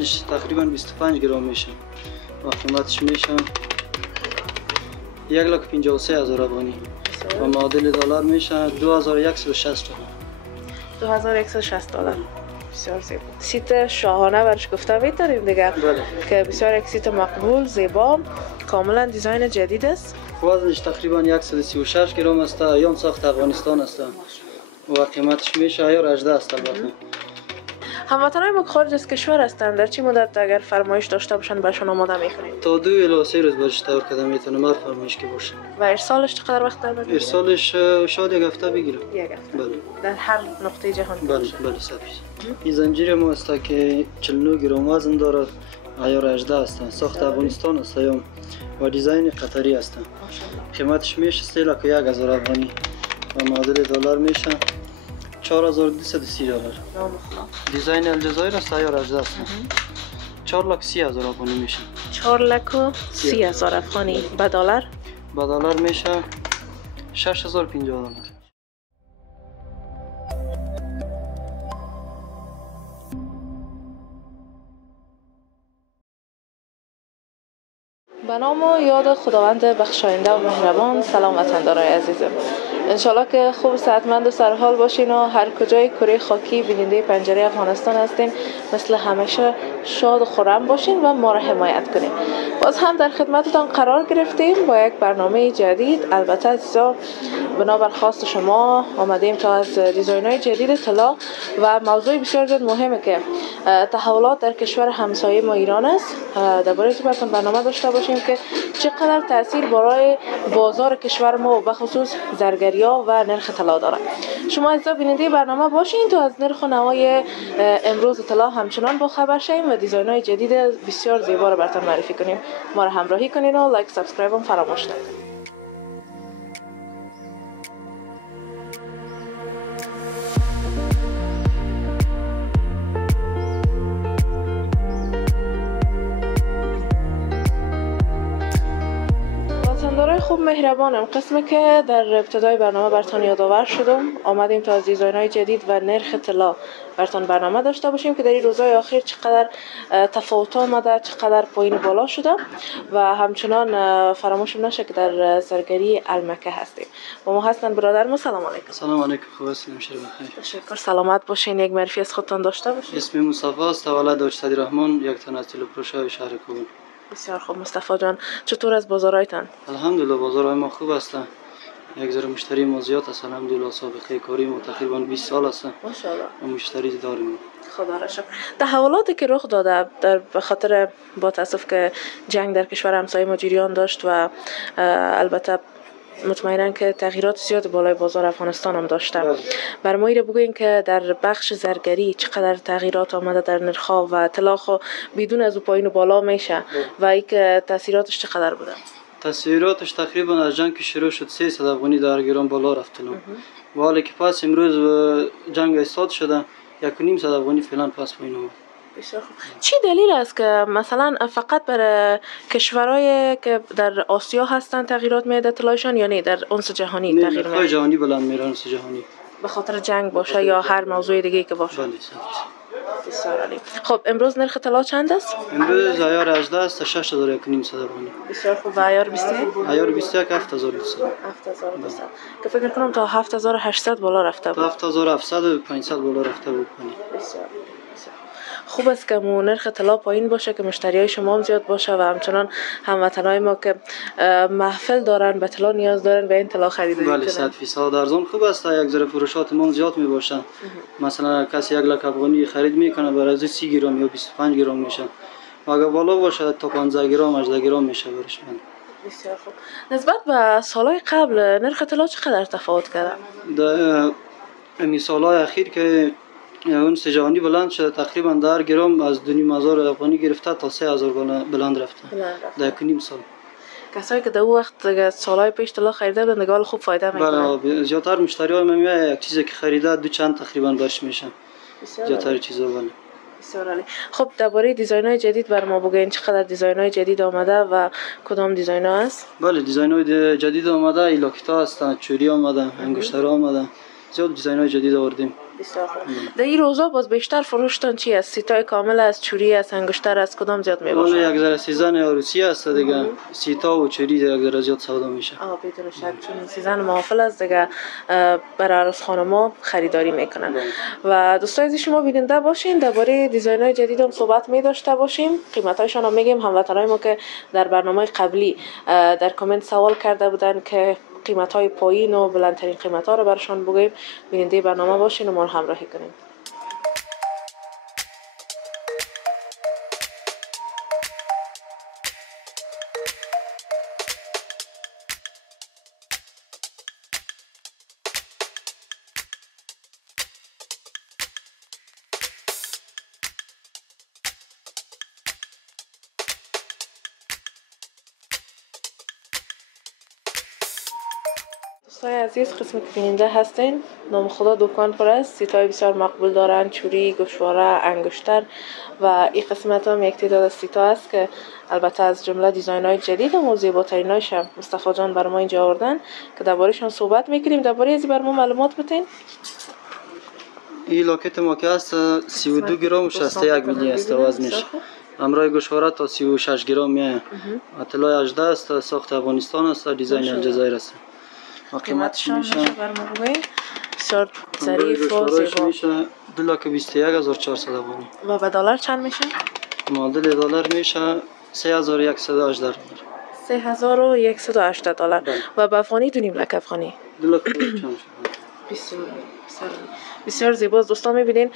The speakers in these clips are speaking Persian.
وزنش تقریبا 25 گرم میشه و قیمتش میشه 1,53,000 افغانی و معادل دلار میشه 2160 دلار. 2160 دلار. بسیار زیبا. سیت شاهانه برش گفته میتونیم دیگه. بله. که بسیار یک سیت مقبول، زیبا، کاملا دیزاین جدید است. وزنش تقریبا 136 گرم است. ایام ساخت افغانستان است و قیمتش میشه 18 است. البته هموطنان ما خارج از کشور هستند، در چه مدت اگر فرمایش داشته باشند برشان آماده میکنید؟ تا 2 الی 3 روز برش تور کده میتونه هر فرمایش که باشه. و ارسالش چقدر وقت داره؟ ارسالش شاید یک هفته بگیره. یک هفته. بله. در هر نقطه جهان باشه. بله 100%. این زنجیر ما است که 49 گرم وزن داره. عیار 18 است. ساخت افغانستان است و دیزاین قطری است. قیمتش میشه 3,01,000 افغانی و معادل دلار میشه 4,230 دلار. دیزاین الجزایر است. عیار 18 است. 4,30,000 افغانی میشه. 4,30,000 افغانی به دلار؟ به دلار میشه 6,050 دلار. به نام و یاد خداوند بخشاینده و مهربان. سلام وطندارای عزیزم، انشالله که خوب صحتمند و سرحال باشین و هر کجای کره خاکی بیننده پنجره افغانستان هستین مثل همیشه شاد و خرم باشین و ما را حمایت کنین. باز هم در خدمتتان قرار گرفتیم با یک برنامه جدید. البته عزیزا بنابر خواست شما آمدیم تا از دیزاین‌های جدید طلا و موضوع بسیار جد مهمه که تحولات در کشور همسایه ما ایران است درباره براتون برنامه داشته باشیم که چقدر تاثیر برای بازار کشور ما و بخصوص زرگری‌ها و نرخ طلا داره. شما عزیزا بیننده برنامه باشین تا از نرخ و نوای امروز طلا همچنان با خبر شیم و دیزاین‌های جدید بسیار زیبا را براتون معرفی کنیم. ما را همراهی کنین و لایک سابسکرایب هم فراموش نکنید. خوب مهربانم، قسمی که در ابتدای برنامه براتون یادآور شدم آمدیم تا از دیزاین‌های جدید و نرخ طلا براتون برنامه داشته باشیم که در این روزهای اخیر چقدر تفاوت آمده، چقدر پایین و بالا شده و همچنان فراموش نشه که در سرگری المکه هستیم. با ما هستن برادر ما. سلام علیکم. سلام علیکم. خوب هستین؟ بخیر. تشکر. سلامت باشین. یک معرفی از خودتان داشته باشین. اسم مصطفی است. تولد حاج رحمان، یک تن از تلفروش‌های شهر کوبل. بسیار خوب. مصطفی جان چطور از بازارایتان؟ الحمدلله بازارهای ما خوب است. یک ذره مشتری ما زیاد است. الحمدلله سابقه کاری ما تقریبا 20 سال است. ماشاءالله. مشتری داریم. خدا را شکر. تحولاتی که رخ داده در به خاطر با تاسف که جنگ در کشور همسایه ما جریان داشت و البته مطمئناً که تغییرات زیاد بالای بازار افغانستان هم داشته. بر ما ایره بگوین که در بخش زرگری چقدر تغییرات آمده در نرخ‌ها و طلا بدون از او پایین و بالا میشه و ای که تاثیراتش چقدر بوده؟ تاثیراتش تقریبا از جنگ که شروع شد 300 افغانی در گرم بالا رفت. ولی که پس امروز جنگ ایستاد شده 1,500 افغانی فعلا پس پایین اومد. بسیار خوب. چی دلیل است که مثلا فقط برای کشورهای که در آسیا هستن تغییرات میاد طلایشان یا نه در اونس جهانی تغییر میاد؟ جهانی بلند میره اونس جهانی. به خاطر جنگ باشه یا هر موضوع دیگه که باشه؟ بله. بسیار عالی. خب امروز نرخ طلا چند است؟ امروز عیار 18 است 6,100 افغانی. بسیار خوب. و عیار 21؟ عیار 21 7,200. 7,200. که فکر کنم تا 7,800 بالا رفته بود. 7,700 و 500 بالا رفته بود. بسیار خوب است که نرخ طلا پایین باشه که مشتریای شما هم زیاد باشه و همچنان هموطنای ما که محفل دارن به طلا نیاز دارن به این طلا خریداری کنن. بله 100% ارزان خوب است. یک ذره فروشات ما زیاد می باشن. مثلا کسی 1,00,000 افغانی خرید میکنه برای از 30 گرم یا 25 گرم میشه. و اگر بالا باشه تا 15 گرم 18 گرم میشه برش. بسیار خوب. نسبت به سالهای قبل نرخ طلا چقدر تفاوت کرده؟ در این سالهای اخیر که اون جهانی بلند شده تقریبا در گرم از 2,500 افغانی گرفته تا 3,000 بلند رفته در 1.5 سال. کسایی که در اون وقت سالهای پیش طلا خریده بودن نگاه خوب فایده میکنن. بله زیادتر مشتریای ما یک چیزی که خریده دو چند تقریبا برش میشه. زیادتر چیزا. بله بسیار عالی. خب درباره دیزاین‌های جدید بر ما بگین چقدر دیزاین‌های جدید آمده و کدام دیزاین‌ها است؟ بله دیزاین‌های جدید آمده، ایلاکیتا هستن، چوری آمده، انگشتر آمده. زیاد دیزاین‌های جدید آوردیم. بسیار خوب. در این روزا باز بیشتر فروشتن چی است؟ سیتای کامل است، چوری است، انگشتر است، کدام زیاد میباشه؟ اون یک ذره سیزن عروسی است دیگه، سیتا و چوری یک ذره زیاد سودا میشه. بدون شک چون سیزن محافل است دیگه، برای عروس خانما خریداری میکنن. و دوستای عزیز شما بیننده باشین، درباره دیزاین های جدید هم صحبت می داشته باشیم، قیمت هایشان هم میگیم. هموطنای ما که در برنامه قبلی در کامنت سوال کرده بودن که قیمت های پایین و بلندترین قیمت ها رو برشان بگوییم، بیننده برنامه باشین و ما رو همراهی کنیم. دوستای عزیز، قسم که بیننده هستین، نام خدا دکان پر است، سیتای بسیار مقبول دارن، چوری، گوشواره، انگشتر و این قسمت هم یک تعداد از سیتا است که البته از جمله دیزاین های جدید و زیباترین هایش هم مصطفی جان برای ما اینجا آوردن که درباره‌شان صحبت میکنیم. درباره از برای ما معلومات بتین. این لاکت ما که است 32 گرم و 61 میلی است وزنش. همراه گوشواره تا 36 گرم میاد. اطلاع 18 است، ساخت افغانستان است، دیزاین الجزایر است. و قیمتش میشه بسیار ظریف و زیبا. میشه 2,21,400 افغانی. و به دلار چند میشه؟ معادل دلار میشه 3,118 دلار. 3,118 دلار. و به افغانی 2.5 لک افغانی. 2 لک بسیار بسیار زیباست. دوستان میبینین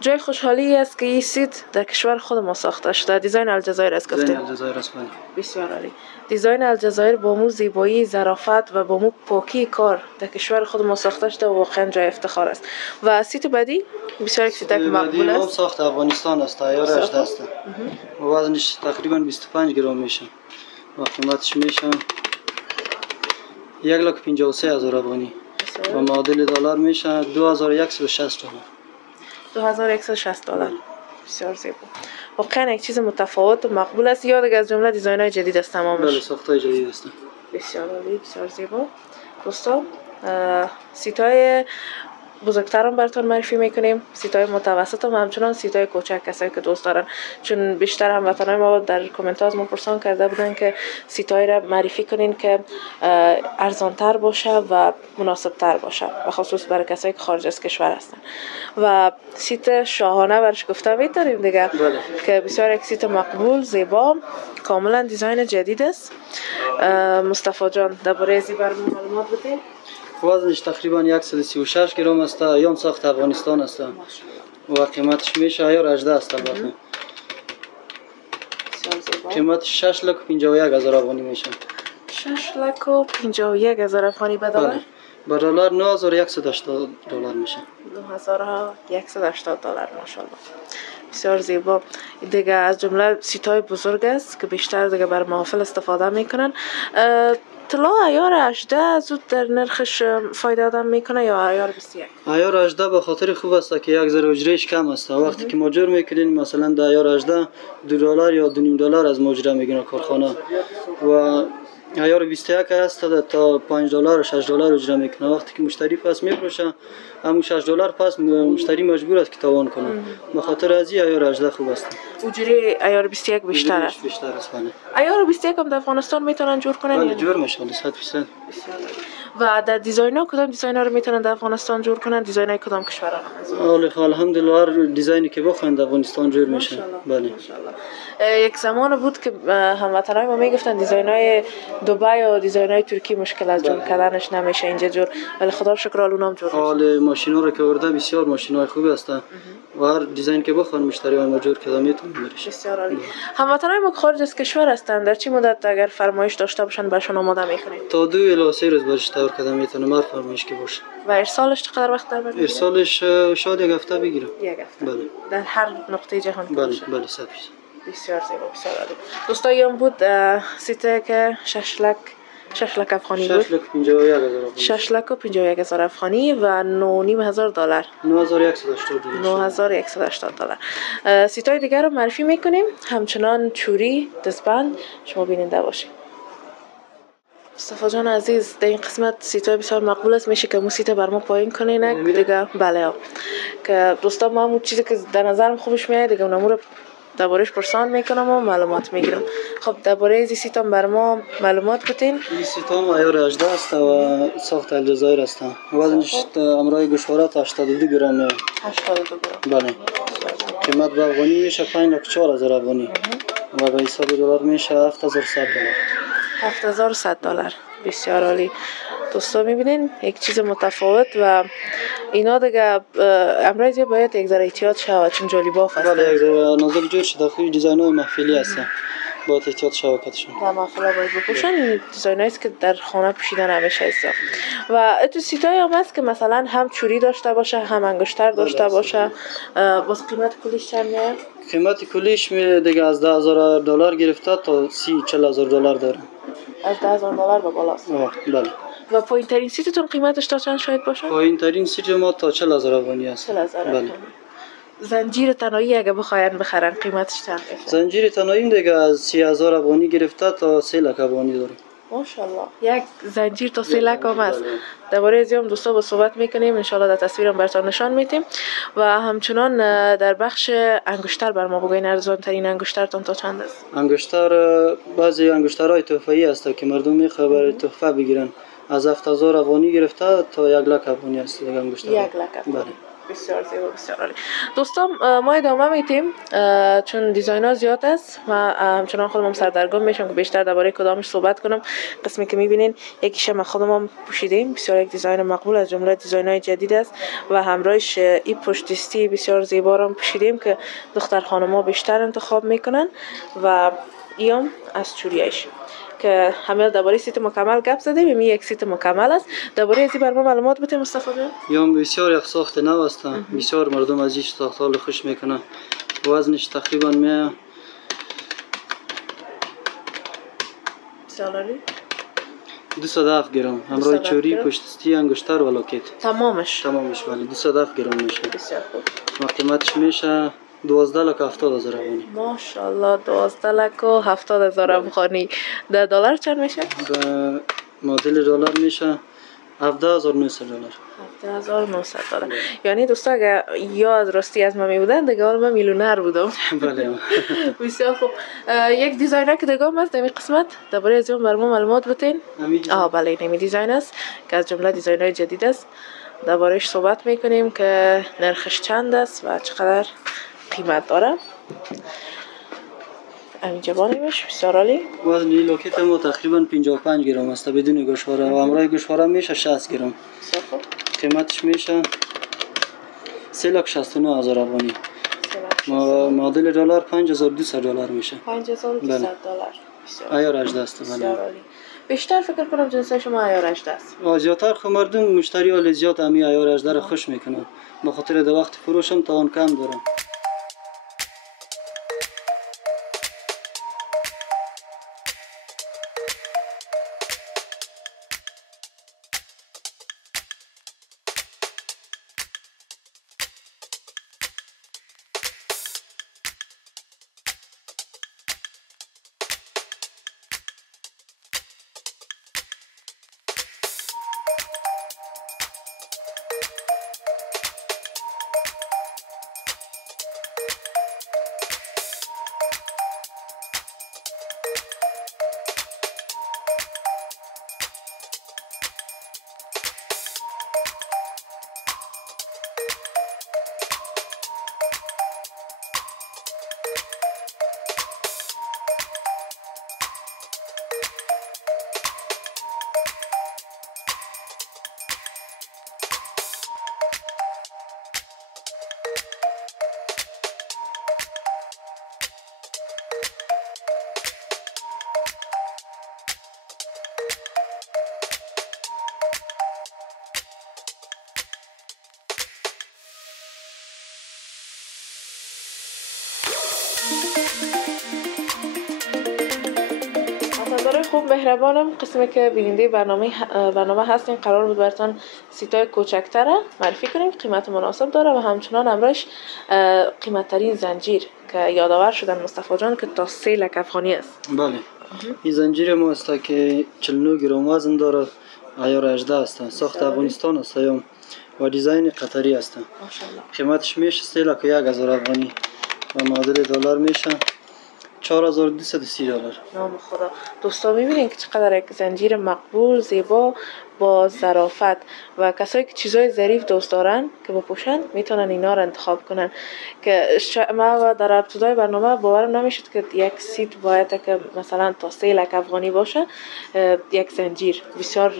جای خوشحالی است که این سیت در کشور خود ما ساخته شده. دیزاین الجزایر است گفتیم. دیزاین الجزایر است. بسیار عالی. دیزاین الجزایر با مو زیبایی، ظرافت و با مو پاکی کار در کشور خود ما ساخته شده و واقعا جای افتخار است. و سیت بعدی بسیار یک سیت مقبول است. ساخت افغانستان است، تیار 18 است. وزنش تقریبا 25 گرم میشه. و قیمتش میشه 1,53,000 افغانی. و معادل دلار میشه 2,160 دلار. 2,160 دلار. بسیار زیبا. واقعا یک چیز متفاوت و مقبول است. یا دیگه از جمله دیزاین های جدید است تمامش. بله، ساختای جدید است. بسیار عالی، بسیار زیبا. دوستان سیتای بزرگتر هم براتون معرفی میکنیم، سیتای متوسط هم همچنان سیتای کوچک کسایی که دوست دارن، چون بیشتر هموطنان ما در کامنت ها از ما پرسان کرده بودن که سیتای را معرفی کنین که ارزانتر باشه و مناسب تر باشه، به خصوص برای کسایی که خارج از کشور هستن. و سیت شاهانه برش گفته میتونیم دیگه. بله. که بسیار یک سیت مقبول، زیبا، کاملا دیزاین جدید است. مصطفی جان درباره ازی برام معلومات بدین. وزنش تقریبا 136 گرم است، یام ساخت افغانستان است و قیمتش میشه 18 است. البته قیمتش 6,51,000 افغانی میشه. 6,51,000 افغانی به دلار؟ به دلار 9,180 دلار میشه. 9,180 دلار. ماشاءالله بسیار زیبا. دیگه از جمله سیتای بزرگ است که بیشتر دیگه بر محافل استفاده میکنن. طلا عیار 18 زود در نرخش فایده آدم میکنه یا عیار 21؟ عیار 18 به خاطر خوب است که یک ذره اجرایش کم است. وقتی که ماجور میکنین مثلا در عیار 18 $2 یا 2.5 دلار از ماجرا میگیره کارخانه، و عیار 21 است تا $5 $6 اجرا میکنه. وقتی که مشتری پس میفروشه همون $6 پس مشتری مجبور است که تاوان کنه. به خاطر از این عیار 18 خوب است. اجری عیار 21 بیشتر است. بیشتر است. عیار 21 هم در افغانستان میتونن جور کنن؟ بله جور میشن 100%. و در دیزاین ها کدام دیزاین ها رو میتونن در افغانستان جور کنن؟ دیزاین های کدام کشورها؟ الحمدلله هر دیزاینی که بخواین در افغانستان جور میشه. بله. یک زمان بود که هموطنای ما میگفتن دیزاین های دبی و دیزاین های ترکی مشکل از جور کردنش نمیشه اینجا جور، ولی خدا رو شکر اونام جور میشه. حال ماشینا رو که ورده بسیار ماشینای خوبی هستن و هر دیزاین که بخوان مشتری های ما جور کرده میتونن بریش. بسیار عالی. هموطنای ما خارج از کشور هستن، در چه مدت اگر فرمایش داشته باشن برشون آماده میکنید؟ تا 2 الی 3 روز برش تور کرده میتونه هر فرمایش که باشه. و ارسالش چقدر وقت در بر میگیره؟ ارسالش شاید یک هفته بگیره. یک هفته. بله. در هر نقطه جهان بله باشه. بله 100%. بسیار زیبا، بسیار عالی. دوستای هم بود سیته که 6 لک افغانی بود. 6,51,000 افغانی و 9,500 دلار. 9,180 دلار. سیتای دیگر رو معرفی میکنیم، همچنان چوری، دستبند، شما بیننده باشید. مصطفی جان عزیز، در این قسمت سیتای بسیار مقبول است، میشه که مو سیت بر ما پایین کنین دیگه. بله که دوستا ما همون چیزی که در نظرم خوبش میاد دیگه اونمو رو دربارش پرسان میکنم و معلومات میگیرم. خب درباره این سیتام بر ما معلومات بتین. این سیتام عیار 18 است و ساخت الجزایر است. وزنش امرای گوشواره تا 82 گرم میاد. 82 گرم. بله. قیمت به افغانی میشه 5,04,000 افغانی و به حساب دلار میشه 7,100 دلار. 7,100 دلار. بسیار عالی. دوستا میبینین یک چیز متفاوت و اینا دیگه امروز باید یک ذره احتیاط شود چون جالباف است. بله یک ذره نازل جور شده، خوی دیزاین‌های محفلی هستن، باید احتیاط شود کتشون. در محفل باید بپوشن. این دیزاینایی است که در خانه پوشیدن همیشه است. و تو سیتای هم هست که مثلا هم چوری داشته باشه هم انگشتر داشته باشه. باز قیمت کلیش چند میاد؟ قیمت کلیش می دیگه از 10,000 دلار گرفته تا 30-40,000 دلار داره. از 10,000 دلار به بالاست. بله. و پایین ترین سیتتون قیمتش تا چند شاید باشه؟ پایین ترین سیت ما تا 40,000 افغانی است. 40,000. بله. زنجیر تنایی اگه بخواین بخرن قیمتش چند میشه؟ زنجیر تنایی دیگه از 30,000 افغانی گرفته تا 3 لک افغانی داره. ماشاءالله. یک زنجیر تا 3 لک هم است. درباره از هم دوستا با صحبت میکنیم، ان شاءالله در تصویرم براتون نشان میدیم. و همچنان در بخش انگشتر بر ما بگوین ارزان ترین انگشترتون تا چند است؟ انگشتر بعضی انگشترهای تحفه‌ای هست که مردم میخواه برای تحفه بگیرن، از 7,000 افغانی گرفته تا 1 لک افغانی است دیگه انگشتر. 1 لک افغانی. بله. بسیار زیبا، بسیار عالی. دوستان ما ادامه میتیم چون دیزاین ها زیاد است و همچنان خودم سردرگم میشم که بیشتر درباره کدامش صحبت کنم. قسمی که میبینین یکیش ما خودم پوشیدیم، بسیار یک دیزاین مقبول از جمله دیزاین های جدید است و همراهش این پشت دستی بسیار زیبا را پوشیدیم که دختر خانم‌ها بیشتر انتخاب میکنن و ایام از چوریش که همه درباره سیت مکمل گپ زدیم. این یک سیت مکمل است. درباره ازی بر ما معلومات بده مصطفی جان. یا بسیار یک ساخت نو است، بسیار مردم از این ساخت ها خوش میکنن. وزنش تقریبا میه 207 گرم، همراه چوری، پشت دستی، انگشتر و لاکت تمامش بله 207 گرم میشه. بسیار خوب. و قیمتش میشه 12,70,000 افغانی. ماشاءالله 12,70,000 افغانی. در دلار چند میشه؟ به معادل دلار میشه 17,900 دلار. 17,900 دلار. یعنی دوستا اگه یا از راستی از ما میبودن دیگه حالا من میلیونر بودم. بله. بسیار خوب. یک دیزاینر که دیگه هم هست در این قسمت درباره از اون برام معلومات بتین. بله این دیزاین است که از جمله دیزاین‌های جدید است. درباره‌اش صحبت میکنیم که نرخش چند است و چقدر قیمت داره. اینجا بانیمش بسیار عالی. وزن این لاکت ما تقریبا 55 گرم است بدون گوشواره و همراه گوشواره میشه 60 گرم. قیمتش میشه 3,69,000 افغانی. معادل دلار 5,200 دلار میشه. 5,200 دلار. عیار 18 است. بله. بیشتر فکر کنم جنسای شما عیار 18 است. زیادتر خو مردم مشتری ها زیاد امی عیار 18 رو خوش میکنن. به خاطر در وقت فروشم تا آن کم دارم. خوب مهربانم، قسمی که بیننده برنامه هستین قرار بود براتون سیتای کوچکتره معرفی کنیم، قیمت مناسب داره و همچنان امرش قیمت ترین زنجیر که یادآور شدن مصطفی جان که تا 3 لک افغانی است. بله این زنجیر ما است که 49 گرم وزن داره، عیار 18 است، ساخت افغانستان است و دیزاین قطری است. ماشاءالله. قیمتش میشه 3,001,000 افغانی و معادل دلار میشه 4230 دلار. نام خدا. دوستا میبینین که چقدر یک زنجیر مقبول، زیبا، با ظرافت و کسایی که چیزای ظریف دوست دارن که بپوشن میتونن اینا رو انتخاب کنن. که ما در ابتدای برنامه باورم نمیشد که یک سیت باید که مثلا تا 3,00,000 افغانی باشه. یک زنجیر بسیار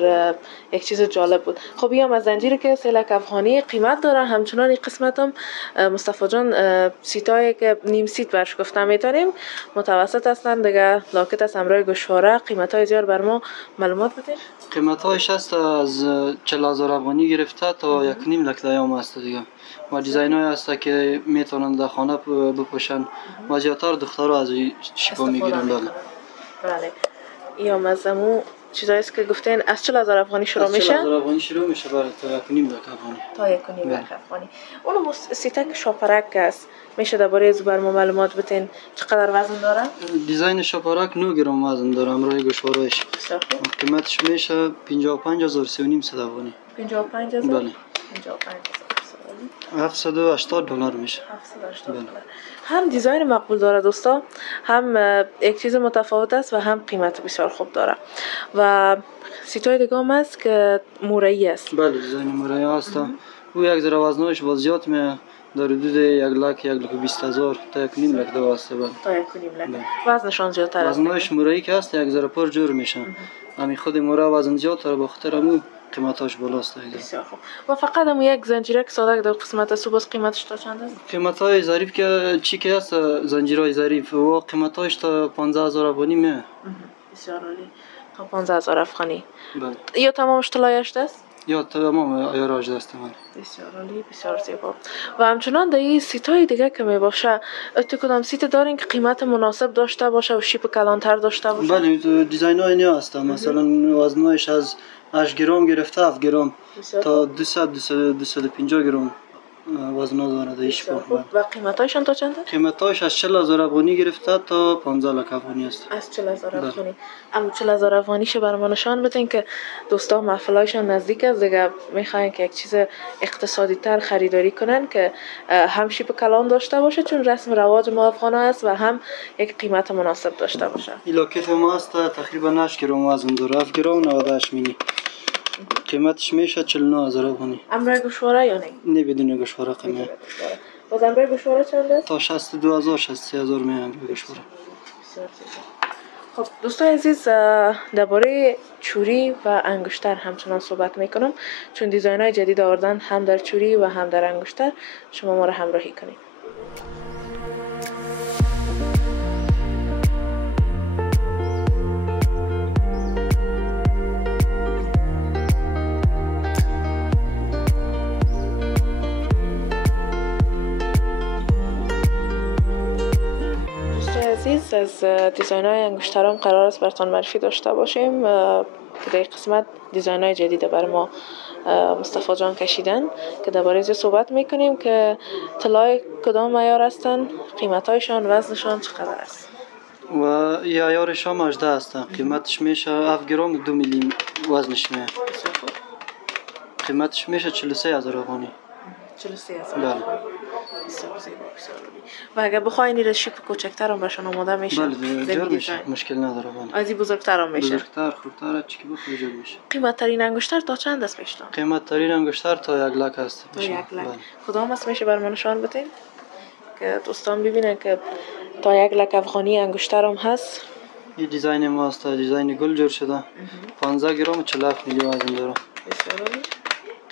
یک چیز جالب بود. خب بیام از زنجیری که 3,00,000 افغانی قیمت داره، همچنان این قسمت هم مصطفی جان سیتایی که نیم سیت برش گفتم میتونیم متوسط هستن دیگه، لاکت از همراه گوشواره. قیمت های زیاد بر ما معلومات بده. قیمت هایش هست از 40,000 افغانی گرفته تا 1.5 لک دیام است دیگه و دیزاین های هست که میتونن در خانه بپوشن و زیادتر دخترها از شیپا میگیرن. بله. یا مزمو چیزایی است که گفتین از 40,000 افغانی شروع میشه. 40,000 افغانی شروع میشه برای تا 1.5 لک افغانی. تا 1.5 لک افغانی. اون سیتک شاپرک است. میشه درباره از بر ما معلومات بدین چقدر وزن داره؟ دیزاین شاپرک 9 گرم وزن داره همراه گوشوارهش. قیمتش میشه 55,300 افغانی. 55,000؟ بله. 780 دلار میشه. 780 دلار. هم دیزاین مقبول داره دوستا، هم یک چیز متفاوت است و هم قیمت بسیار خوب داره. و سیتای دیگه هم است که مورایی است. بله دیزاین مورایی است. او یک ذره وزنش باز زیاد میه، در حدود 1 لک 1,20,000 تا 1.5 لک دو است. بله. تا 1.5 لک. وزنشان زیادتر است. وزنش مورایی که است یک ذره پر جور میشه. همین خود موره وزن زیادتر به خاطر امو قیمتاش بالاست. بسیار خوب. و فقط هم یک زنجیرک ساده در قسمت است، باز قیمتش تا چند است؟ قیمتای ظریف که چی که است زنجیرای ظریف و قیمتاش تا 15,000 افغانی میه. بسیار عالی. تا 15,000 افغانی. بله. یا تمامش طلای 18 است؟ یا تمام عیار 18 است. بسیار عالی، بسیار زیبا. و همچنان در این سیتای دیگه که می باشه، تو کدام سیت دارین که قیمت مناسب داشته باشه و شیپ کلانتر داشته باشه؟ بله دیزاین های اینیا هست. مثلا وزنش از 8 گرم گرفته 7 گرم تا 250 گرم وزن داره دایش. و قیمتایشان تا چنده؟ قیمتاش از 40,000 افغانی گرفته تا 15 لک افغانی است. از 40,000 افغانی. اما 40,000 افغانیش برام نشان بدین که دوستا محفلایشان نزدیک است دیگه، میخواین که یک چیز اقتصادی تر خریداری کنن که هم شیپ کلان داشته باشه چون رسم رواج ما افغانا است و هم یک قیمت مناسب داشته باشه. این لاکت ما است تقریبا 8 گرم وزن داره، 7 گرم 98 میلی. قیمتش میشه 49,000 افغانی. امرای گوشواره یا نه بدون گوشواره قیمت. باز امرای گوشواره چنده؟ تا 62,000 63,000 می امرای گوشواره. خب دوستان عزیز، درباره چوری و انگشتر همچنان صحبت میکنم چون دیزاین های جدید آوردن هم در چوری و هم در انگشتر. شما ما رو همراهی کنید. از دیزاین های انگشترام قرار است براتون معرفی داشته باشیم که در قسمت دیزاین های جدید بر ما مصطفی جان کشیدن که درباره از صحبت میکنیم که طلای کدام معیار هستن، قیمت هایشان، وزنشان چقدر است. و این عیارش هم 18 است. قیمتش میشه 7 گرم 2 میلی وزنش میه. قیمتش میشه 43,000 افغانی. 43,000 افغانی. بسیار زیبا، بسیار عالی. و اگر بخواین این شیپ کوچکتر هم برشان آماده میشه؟ بله جور میشه، مشکل نداره. بله. از این بزرگتر هم میشه؟ بزرگتر خردتر چی که بخوای جور میشه. قیمت ترین انگشتر تا چند است پیشتان؟ قیمت ترین انگشتر تا 1 لک است. تا 1 لک. کدام است میشه برام نشان بدین که دوستان ببینن که تا 1 لک افغانی انگشتر هم هست. این دیزاین ما است، دیزاین گل جور شده. 15 گرم 47 میلی وزن داره. بسیار عالی.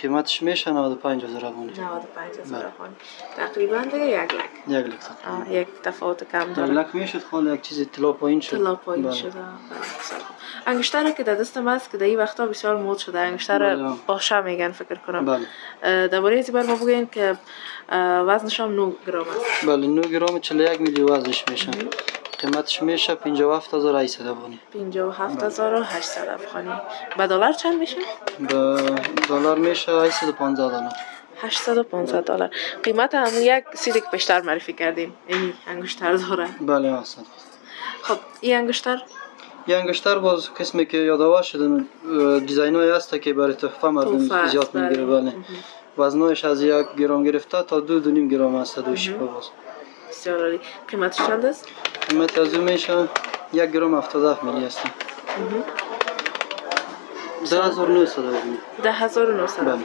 قیمتش میشه 95,000 افغانی. 95,000 افغانی. تقریبا دیگه 1 لک. 1 لک. یک تفاوت کم داره. 1 لک میشد خاله یک چیز طلا پایین شد. طلا پایین شده. انگشتر که در دستم است که در این وقتا بسیار مد شده، انگشتر باشه میگن فکر کنم. بله. درباره از بر ما بگین که وزنش هم 9 گرم است. بله 9 گرم 41 میلی وزنش میشه. قیمتش میشه 57,800 افغانی. 57,800 افغانی. به دلار چند میشه؟ به دلار میشه 815 دلار. 815 دلار. قیمت همون یک سیدی که بیشتر معرفی کردیم این انگشتر داره. بله هست. خب این انگشتر یه انگشتر باز قسمی که یادآور شدن دیزاین های هست که برای تحفه مردم زیاد میگیره. بله وزنش از 1 گرم گرفته تا 2.5 گرم است. دوشی باز بسیار عالی. قیمتش چند است؟ قیمت از اون میشه 1 گرم 77 میلی است. 10900 افغانی. 10900 افغانی.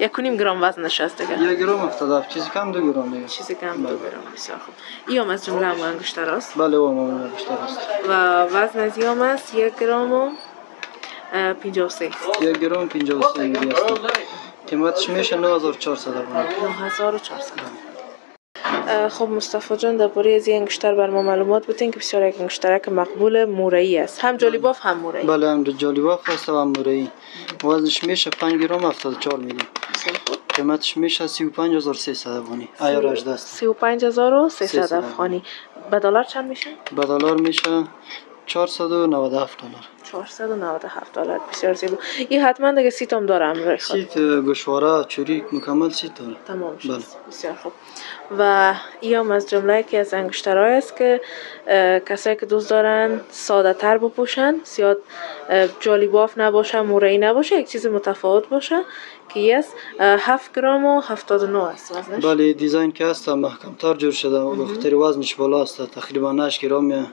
1.5 گرم وزنش است دیگه. 1 گرم 77 چیزی کم 2 گرم دیگه. چیزی کم 2 گرم. بسیار خوب. ایام از جمله هم انگشتر است؟ بله و انگشتر است. و وزن از ایام است 1 گرم و 53. 1 گرم 53 میلی است. قیمتش میشه 9400 افغانی. 9400. خب مصطفی جان درباره از این انگشتر بر ما معلومات بدین که بسیار یک انگشترک مقبول مورایی است. هم جالیباف هم مورایی. بله هم جالیباف است و هم مورایی. وزنش میشه 5 گرم 74 میلی. قیمتش میشه 35300 افغانی. عیار 18 است. 35300 افغانی. به دلار چند میشه؟ به دلار میشه 497 دلار. 497 دلار. بسیار زیبا. این حتما دیگه سیت هم داره امروز. سیت گوشواره چوری مکمل سیت داره. تمام شد. بسیار خوب. و این هم از جمله که از انگشترهای است که کسایی که دوست دارن ساده تر بپوشن، زیاد جالیباف نباشه، مورایی نباشه، یک چیز متفاوت باشه که است 7 گرم و 79 است وزنش. بله دیزاین که است محکم تر جور شده و به خاطر وزنش بالا است. تقریبا 8 گرم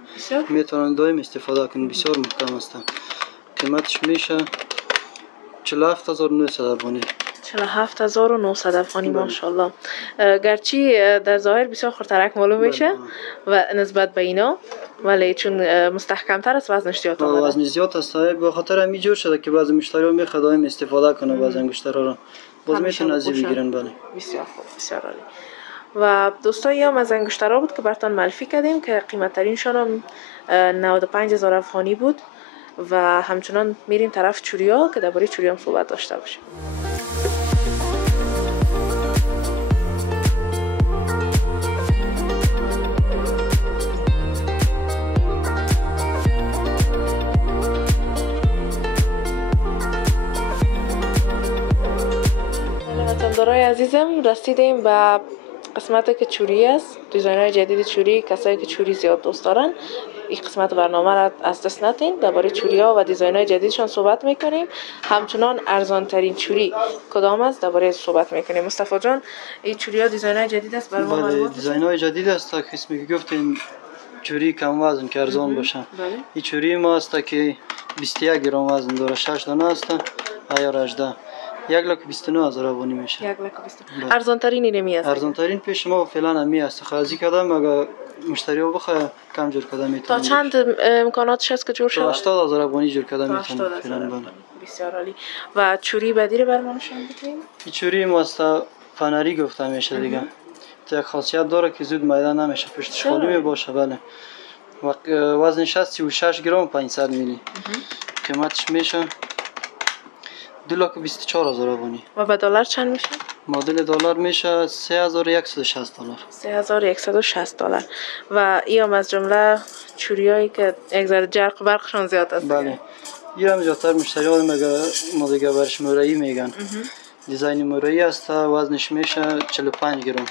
میتونن دائم استفاده کنن. بسیار محکم است. قیمتش میشه 47900 افغانی. 47900 افغانی. ماشاءالله. گرچه در ظاهر بسیار خردترک معلوم میشه و نسبت به اینا، ولی چون مستحکم تر است وزنش زیاد آمده. وزن زیاد است. به خاطر همین جور شده که بعضی مشتری‌ها میخواد دائم استفاده کنه از انگشترها را. باز میتونه از بگیرن. بله بسیار خوب. بسیار عالی. و دوستایی هم از انگشترها بود که براتون معرفی کردیم که قیمت ترینشان هم 95000 افغانی بود و همچنان میریم طرف چوریا که درباره چوریا هم صحبت داشته باشیم. وطندارای عزیزم رسیدیم به قسمتی که چوری است. دیزاین‌های جدید چوری، کسایی که چوری زیاد دوست دارن این قسمت برنامه را از دست ندین. درباره چوری‌ها و دیزاین‌های جدیدشان صحبت می‌کنیم. همچنان ارزان ترین چوری کدام است درباره صحبت می‌کنیم. مصطفی جان این چوری‌ها دیزاین‌های جدید است بر ما معلومات. دیزاین‌های جدید است تا قسمی که گفتیم چوری کم وزن که ارزان باشه. این چوری ما است که 21 گرم وزن داره. 6 دانه است. عیار 18. 1,29,000 افغانی میشه. 1,29,000. ارزان ترین اینمی است. ارزان ترین پیش ما فعلا همی است. خازی کردم اگر مشتری‌ها بخواد کم جور کردم میتونه. تا چند امکاناتش است که جور شود؟ 80,000 افغانی جور کردم میتونه فعلا. بسیار عالی. و چوری بدیره برام نشون بدین؟ این چوری ما است فنری گفته میشه دیگه. یک خاصیت داره که زود میدان نمیشه. پشتش خالی می باشه. بله. وزنش است 36 گرم 500 میلی. قیمتش میشه 2,24,000 افغانی. و به دلار چند میشه؟ معادل دلار میشه 3,160 دلار. 3,160 دلار. و این هم از جمله چوریایی که یک ذره جرق برقشان زیاد است. بله. این هم زیادتر مشتری‌ها ما دیگه برش مورایی میگن. دیزاین مورایی است. وزنش میشه 45 گرم.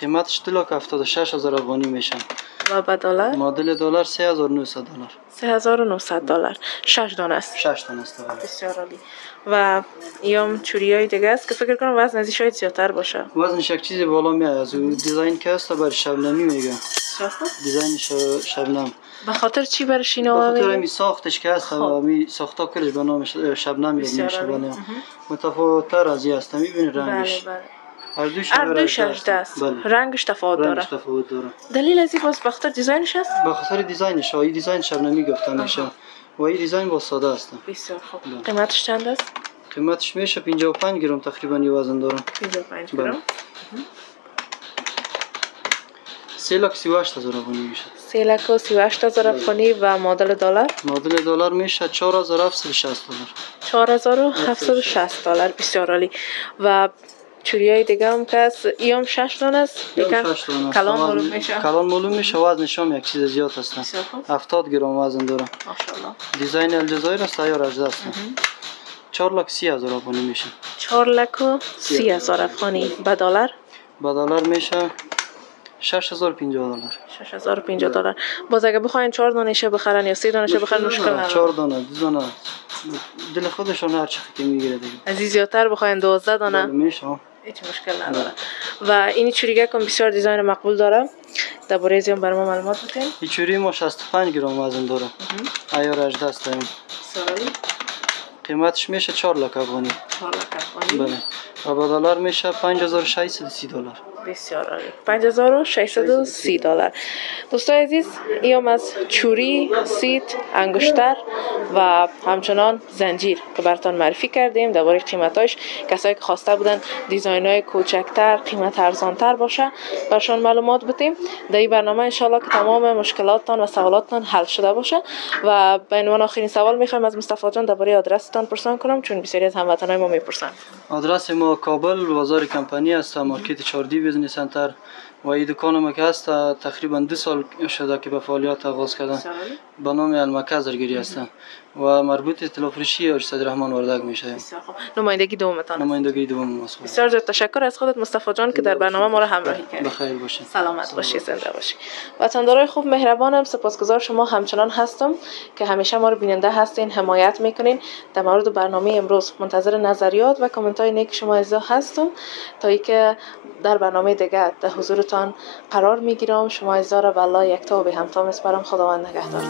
قیمتش 2,76,000 افغانی میشه. و به دلار؟ معادل دلار 3,900 دلار. 3,900 دلار. 6 دانه است. 6 دانه است. بسیار عالی. و ایام چوریای دیگه است که فکر کنم وزن ازش شاید زیادتر باشه. وزنش یک چیزی بالا میاد. از دیزاین که است برای شبنمی میگن. دیزاین شبنم. به خاطر چی برش اینا میگن؟ به خاطر می ساختش که است و می ساختا کلش به نام شبنم میشه. بله. متفاوت تر از این است. میبینید رنگش. بله. هر دوش است. رنگش تفاوت داره. دلیل از این باز به خاطر دیزاینش است؟ به خاطر دیزاینش. این دیزاین شبنمی گفته میشه. و این دیزاین با ساده است. بسیار خوب. قیمتش چند است؟ قیمتش میشه 55 گرم تقریبا وزن داره. 55 گرم. 3,38,000 افغانی میشه. 3,38,000 افغانی. و معادل دلار؟ معادل دلار میشه 4,760 دلار. 4,760 دلار. بسیار عالی. و چوریای دیگه هم که است ایام 6 دانه است. کلان معلوم میشه. کلان معلوم میشه. وزنش هم یک چیز زیاد است. 70 گرم وزن داره. ماشاءالله. دیزاین الجزایر است. عیار 18 است. 4,30,000 افغانی میشه. 4,30,000 افغانی. به دلار؟ به دلار میشه $6050. 6050 دلار. باز اگه بخواین 4 دانشه بخرن یا 3 دانشه بخرن مشکل نداره. 4 دانه 2 دانه دل خودشون هر چی که میگیره دیگه. از زیادتر بخواین 12 دانه میشه. هیچ مشکل نداره. و این چوریگه کم بسیار دیزاین مقبول داره. درباره از این برای ما معلومات بدین. این چوری ما 65 گرم وزن داره. عیار 18 است. سالی قیمتش میشه 4 لک افغانی. 4 لک افغانی. بله. و با دلار میشه $5630. بسیار عالی. 5630 دلار. دوستای عزیز، ایام از چوری، سیت، انگشتر و همچنان زنجیر که براتون معرفی کردیم. درباره قیمتاش کسایی که خواسته بودن دیزاین‌های کوچکتر، قیمت ارزان‌تر باشه، برشون معلومات بدیم. در این برنامه ان شاءالله که تمام مشکلاتتان و سوالاتتان حل شده باشه. و به عنوان آخرین سوال میخوایم از مصطفی جان درباره آدرستان پرسان کنم، چون بسیاری از هموطنان ما میپرسن. آدرس ما کابل بازار کمپانی است، مارکت 4D بیزنس سنتر. و این دکان ما که هست تقریبا 2 سال شده که به فعالیت آغاز کردن. به نام المکه زرگری هستن و مربوط اطلاع فروشی حاج صدررحمن وردک میشه. بسیار خوب. نمایندگی دومتان. نمایندگی دوم ماست. بسیار زیاد تشکر از خودت مصطفی جان که در برنامه ما را همراهی کردید. بخیر باشید. سلامت باشید، زنده باشید. وطندارای خوب، مهربانم، سپاسگزار شما همچنان هستم که همیشه ما رو بیننده هستین، حمایت میکنین. در مورد برنامه امروز منتظر نظریات و کامنت های نیک شما عزیزا هستم تا اینکه در برنامه دیگه در حضورتان قرار میگیرم. شما عزیزا را به الله یکتا و به همتا میسپارم. خداوند نگهدار.